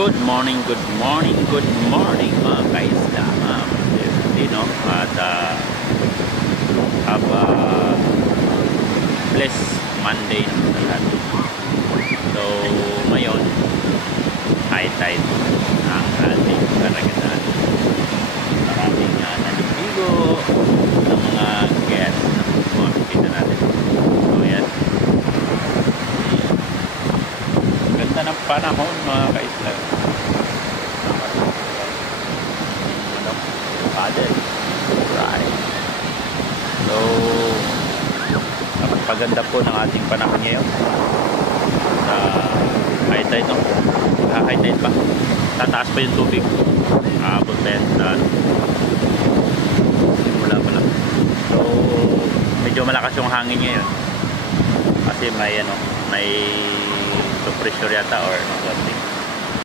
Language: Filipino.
Good morning, good morning, good morning mga kaisda, mga Pilipino, at have a blessed Monday na lahat. So ngayon, high tide ang ating karagatan. Maraming nalibigo ng mga guests na makikita natin. So yan, ganda ng panahon mga kaisla. Paddle, right. So napaganda po ng ating panahon ngayon sa high tide, no? High tide pa, tataas pa yung tubig, abot pa yan sa simula pa lang. So medyo malakas yung hangin ngayon kasi may may pressure yata or